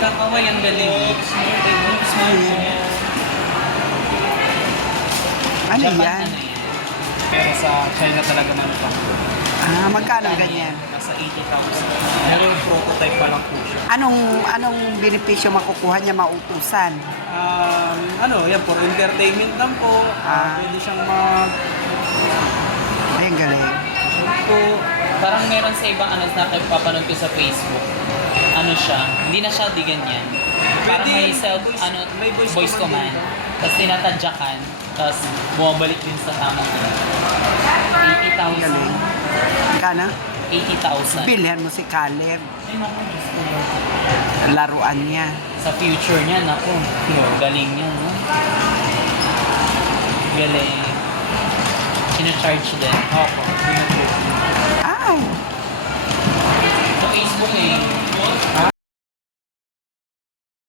kakaway ang galing. Smartphone. Ano Japan, yan? ano yan? Pero sa China talaga manufacturer. Magkano ganyan? Nasa 80,000. Pero yung prototype pa lang po siya. Anong benepisyo makukuha niya mautusan? Yan for entertainment lang po. Pwede siyang Ay, ang galing. po, parang meron sa ibang na papanood ko sa Facebook. Ano siya, hindi na siya di ganyan. Parang may May voice command. Tapos tinatadyakan, tapos bumabalik din sa tamang 80,000. Galing. Magkano? 80,000. Bilhan mo si Caleb. Ay, naku, Diyos ko. Laruan niya. Sa future niya, naku, galing niya, no? Galing. Sina-charge din. Ay! Sa Facebook eh.